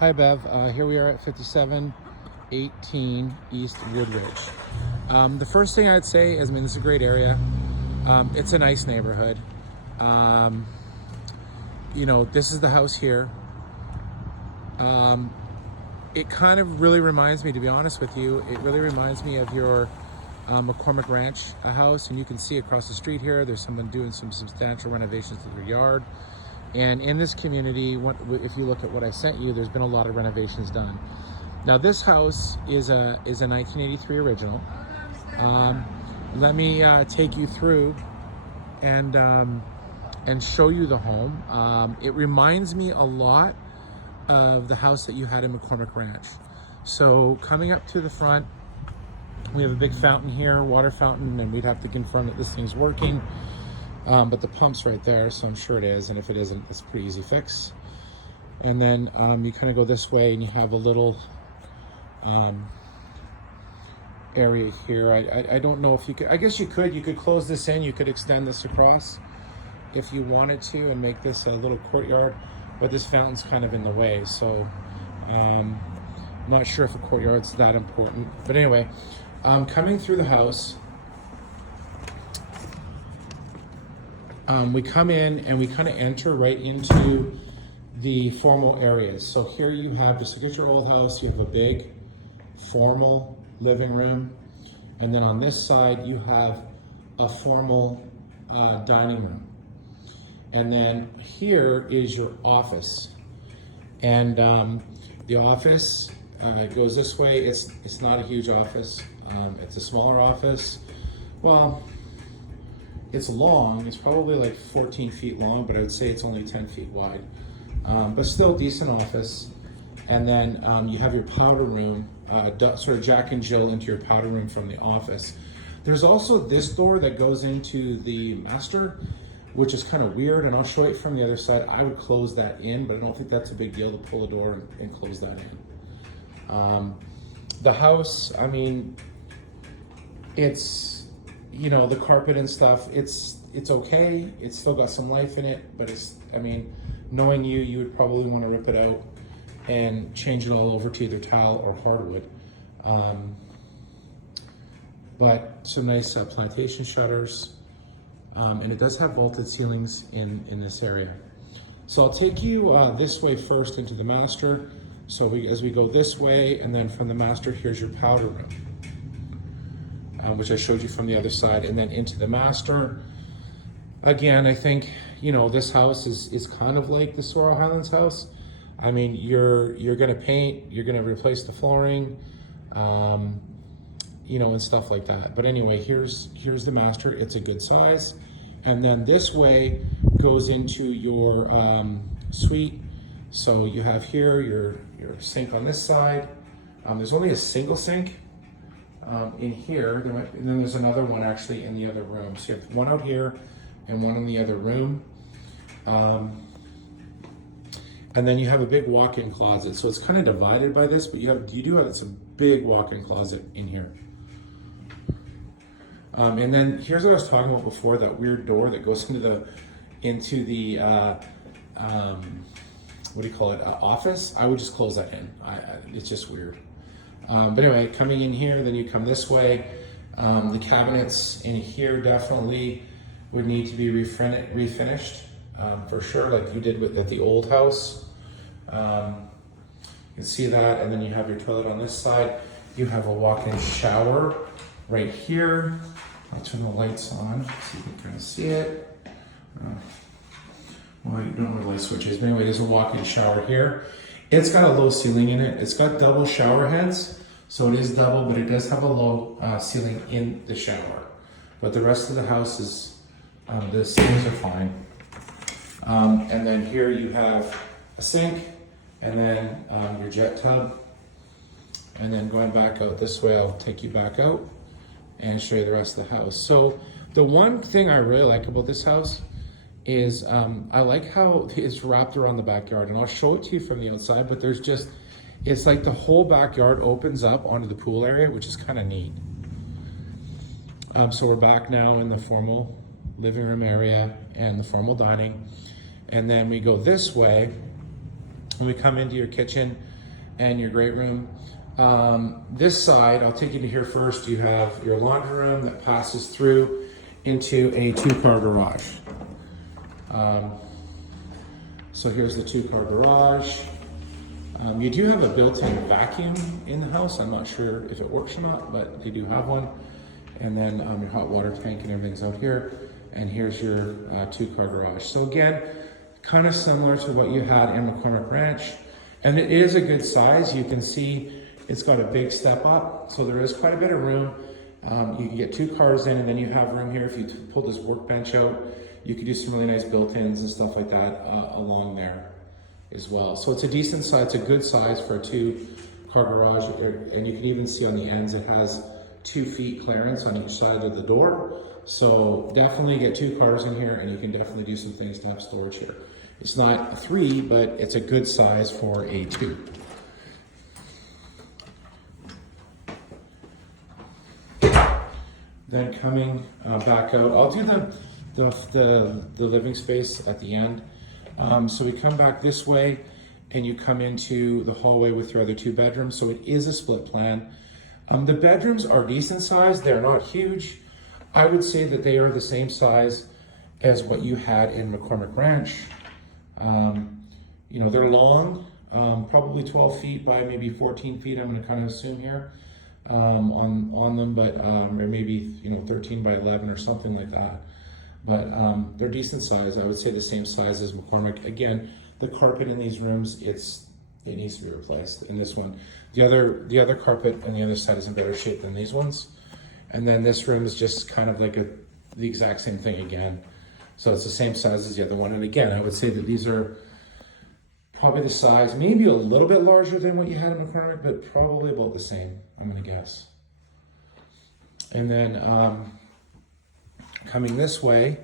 Hi Bev, here we are at 5718 East Woodridge. The first thing I'd say is, this is a great area. It's a nice neighborhood. Um, this is the house here. It kind of really reminds me, to be honest with you, it really reminds me of your McCormick Ranch house, and you can see across the street here, there's someone doing some substantial renovations to their yard. And in this community, if you look at what I sent you, there's been a lot of renovations done. Now this house is a 1983 original. Let me take you through and show you the home. It reminds me a lot of the house that you had in McCormick Ranch. So coming up to the front, we have a big fountain here, water fountain, and we'd have to confirm that this thing's working. But the pump's right there, so I'm sure it is, and if it isn't, it's a pretty easy fix. And then you kind of go this way and you have a little area here. I don't know if you could, I guess you could close this in, you could extend this across if you wanted to and make this a little courtyard, but this fountain's kind of in the way, so not sure if a courtyard's that important. But anyway, coming through the house, we come in and we kind of enter right into the formal areas. So here you have, just look at your old house, you have a big formal living room. And then on this side, you have a formal dining room. And then here is your office. And the office goes this way. It's not a huge office. It's a smaller office. Well, it's long, it's probably like 14 feet long, but I would say it's only 10 feet wide. But still decent office. And then you have your powder room, sort of Jack and Jill into your powder room from the office. There's also this door that goes into the master, which is kind of weird, and I'll show it from the other side. I would close that in, but I don't think that's a big deal to pull a door and close that in. The house, it's, the carpet and stuff, it's okay. It's still got some life in it, but knowing you would probably want to rip it out and change it all over to either tile or hardwood. But some nice plantation shutters, and it does have vaulted ceilings in this area. So I'll take you this way first into the master. So as we go this way, and then from the master, here's your powder room, which I showed you from the other side, and then into the master. Again, I think, this house is kind of like the Sorrel Highlands house. You're gonna paint, you're gonna replace the flooring, and stuff like that. But anyway, here's the master. It's a good size. And then this way goes into your suite. So you have here your sink on this side. There's only a single sink in here, and then there's another one actually in the other room. So you have one out here and one in the other room. And then you have a big walk-in closet. So it's kind of divided by this, but you do have some big walk-in closet in here. And then here's what I was talking about before, that weird door that goes into the office. I would just close that in. It's just weird. But anyway, coming in here, then you come this way. The cabinets in here definitely would need to be refinished for sure, like you did at the old house. You can see that, and then you have your toilet on this side. You have a walk-in shower right here. I'll turn the lights on so you can kind of see it. Well, you don't know where the light switch is, but anyway, there's a walk-in shower here. It's got a low ceiling in it. It's got double shower heads, so it is double, but it does have a low ceiling in the shower. But the rest of the house is, the ceilings are fine. And then here you have a sink, and then your jet tub. And then going back out this way, I'll take you back out and show you the rest of the house. So the one thing I really like about this house is I like how it's wrapped around the backyard, and I'll show it to you from the outside, but it's like the whole backyard opens up onto the pool area, which is kind of neat. So we're back now in the formal living room area and the formal dining. And then we go this way, when we come into your kitchen and your great room, this side, I'll take you to here first. You have your laundry room that passes through into a 2-car garage. So here's the 2-car garage. You do have a built-in vacuum in the house. I'm not sure if it works or not, but they do have one. And then your hot water tank and everything's out here. And here's your 2-car garage. So again, kind of similar to what you had in McCormick Ranch. And it is a good size. You can see it's got a big step up. So there is quite a bit of room. You can get 2 cars in, and then you have room here. If you pull this workbench out, you could do some really nice built-ins and stuff like that along there as well. So it's a decent size, it's a good size for a 2-car garage. And you can even see on the ends, it has 2 feet clearance on each side of the door. So definitely get 2 cars in here, and you can definitely do some things to have storage here. It's not a 3, but it's a good size for a 2. Then coming back out, I'll do the living space at the end. So we come back this way, and you come into the hallway with your other 2 bedrooms. So it is a split plan. The bedrooms are decent size. They're not huge. I would say that they are the same size as what you had in McCormick Ranch. You know, they're long, probably 12 feet by maybe 14 feet, I'm gonna kind of assume here on them, but or maybe, you know, 13 by 11 or something like that. But they're decent size. I would say the same size as McCormick. Again, the carpet in these rooms, it needs to be replaced. In this one, the other carpet on the other side is in better shape than these ones. And then this room is just kind of like the exact same thing again. So it's the same size as the other one. And again, I would say that these are probably the size, maybe a little bit larger than what you had in McCormick, but probably about the same, I'm gonna guess. And then coming this way,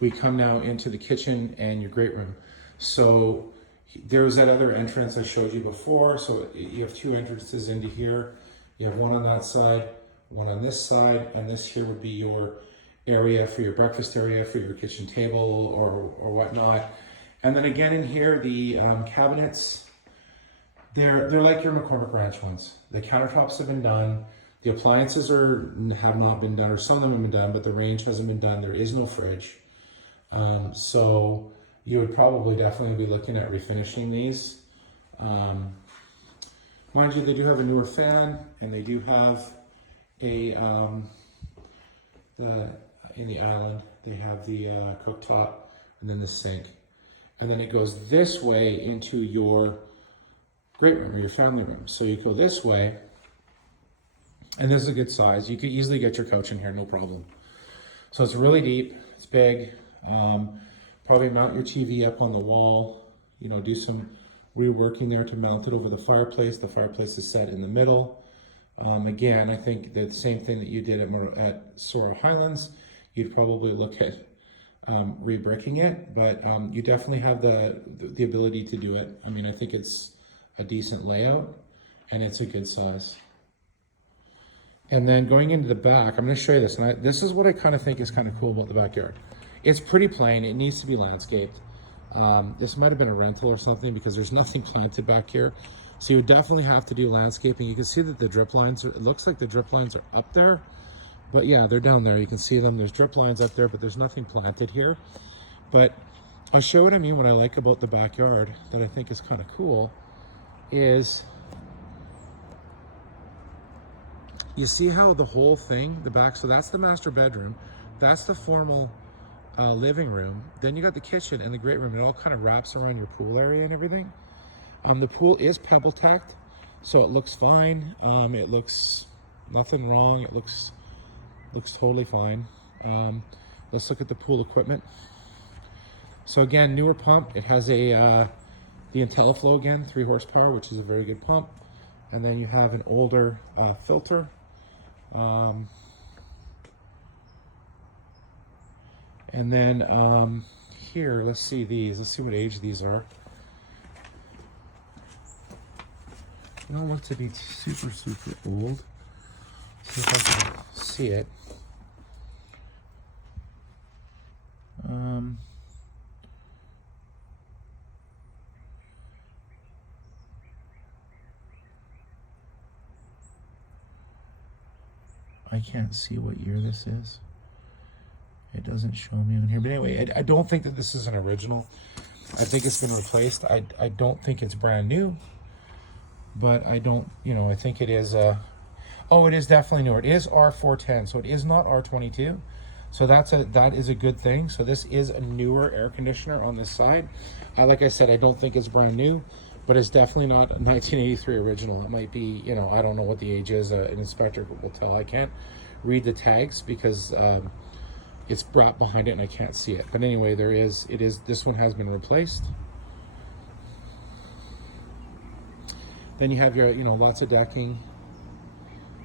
we come now into the kitchen and your great room. So there was that other entrance I showed you before. So you have 2 entrances into here. You have one on that side, one on this side, and this here would be your area for your breakfast area, for your kitchen table or whatnot. And then again in here, the cabinets, they're like your McCormick Ranch ones. The countertops have been done. The appliances have not been done, or some of them have been done, but the range hasn't been done. There is no fridge. So you would probably definitely be looking at refinishing these. Mind you, they do have a newer fan, and they do have a, in the island, they have the cooktop and then the sink. And then it goes this way into your great room or your family room. So you go this way, and this is a good size. You could easily get your couch in here, no problem. So it's really deep, it's big. Probably mount your TV up on the wall, you know, do some reworking there to mount it over the fireplace. The fireplace is set in the middle. Again, I think the same thing that you did at Sorrow Highlands, you'd probably look at rebricking it, but you definitely have the ability to do it. I mean, I think it's a decent layout and it's a good size. And then going into the back, I'm going to show you this, and this is what I kind of think is kind of cool about the backyard. It's pretty plain. It needs to be landscaped. This might have been a rental or something because there's nothing planted back here. So you would definitely have to do landscaping. You can see that the drip lines, it looks like the drip lines are up there, but yeah, they're down there. You can see them. There's drip lines up there, but there's nothing planted here. But I'll show what I mean. What I like about the backyard that I think is kind of cool is you see how the whole thing, the back, so that's the master bedroom. That's the formal living room. Then you got the kitchen and the great room. It all kind of wraps around your pool area and everything. The pool is pebble tacked, so it looks fine. It looks nothing wrong. It looks totally fine. Let's look at the pool equipment. So again, newer pump. It has the IntelliFlow again, 3 horsepower, which is a very good pump. And then you have an older filter. And then here, let's see these. Let's see what age these are. They don't look to be super, super old. See if I can see it. I can't see what year this is. It doesn't show me on here. But anyway, I don't think that this is an original. I think it's been replaced. I don't think it's brand new. But I don't, you know, I think it is, oh, it is definitely newer. It is R410, so it is not R22. So that is a good thing. So this is a newer air conditioner on this side. Like I said, I don't think it's brand new, but it's definitely not a 1983 original. It might be, you know, I don't know what the age is. An inspector will tell. I can't read the tags because it's brought behind it and I can't see it. But anyway, this one has been replaced. Then you have your, you know, lots of decking,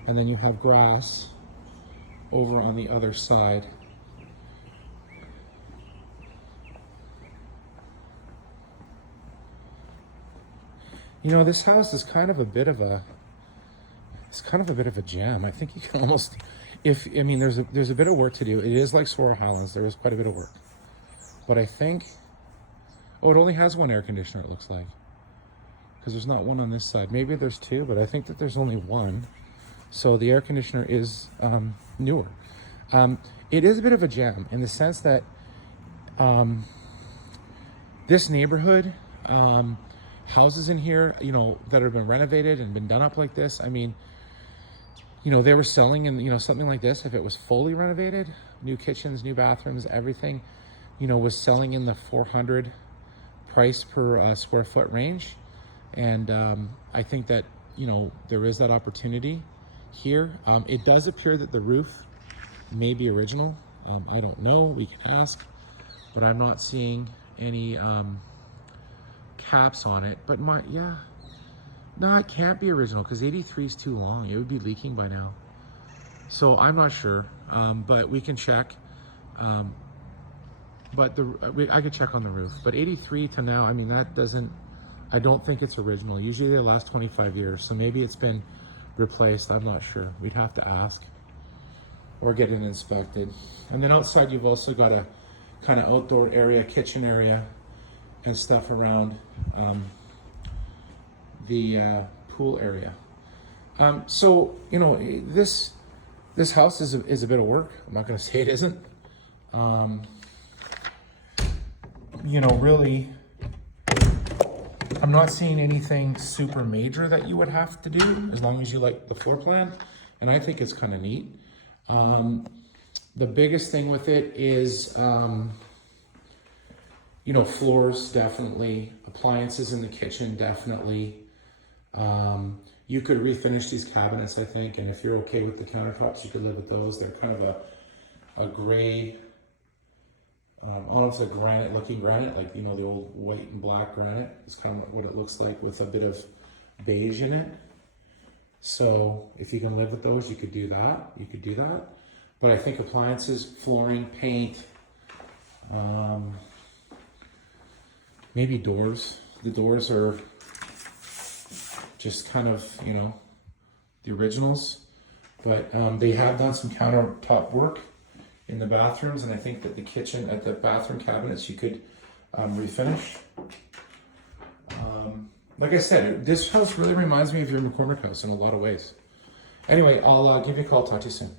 and then you have grass over on the other side. You know, this house is kind of a bit of a, gem. I think you can almost, I mean, there's a bit of work to do. It is like Sora Highlands. There is quite a bit of work. But I think, oh, it only has one air conditioner, it looks like. Because there's not one on this side. Maybe there's two, but I think that there's only one. So the air conditioner is newer. It is a bit of a gem in the sense that this neighborhood, houses in here, you know, that have been renovated and been done up like this, I mean, you know, they were selling in, you know, something like this, if it was fully renovated, new kitchens, new bathrooms, everything, you know, was selling in the 400 price per square foot range. And I think that, you know, there is that opportunity here. It does appear that the roof may be original. I don't know, we can ask, but I'm not seeing any caps on it. But no, it can't be original because 83 is too long. It would be leaking by now. So I'm not sure, but we can check. But I could check on the roof. But 83 to now, I mean, I don't think it's original. Usually they last 25 years. So maybe it's been replaced. I'm not sure. We'd have to ask or get it inspected. And then outside, you've also got a kind of outdoor area, kitchen area and stuff around the pool area. So, you know, this house is a bit of work. I'm not going to say it isn't. You know, really, I'm not seeing anything super major that you would have to do as long as you like the floor plan. And I think it's kind of neat. The biggest thing with it is, you know, floors, definitely. Appliances in the kitchen, definitely. You could refinish these cabinets, I think. And if you're okay with the countertops, you could live with those. They're kind of a gray, almost a granite looking granite, like, you know, the old white and black granite is kind of what it looks like with a bit of beige in it. So if you can live with those, you could do that. But I think appliances, flooring, paint, maybe doors. The doors are just kind of, you know, the originals, but they have done some countertop work in the bathrooms, and I think that the kitchen, at the bathroom cabinets, you could refinish. Like I said, this house really reminds me of your McCormick house in a lot of ways. Anyway, I'll give you a call. Talk to you soon.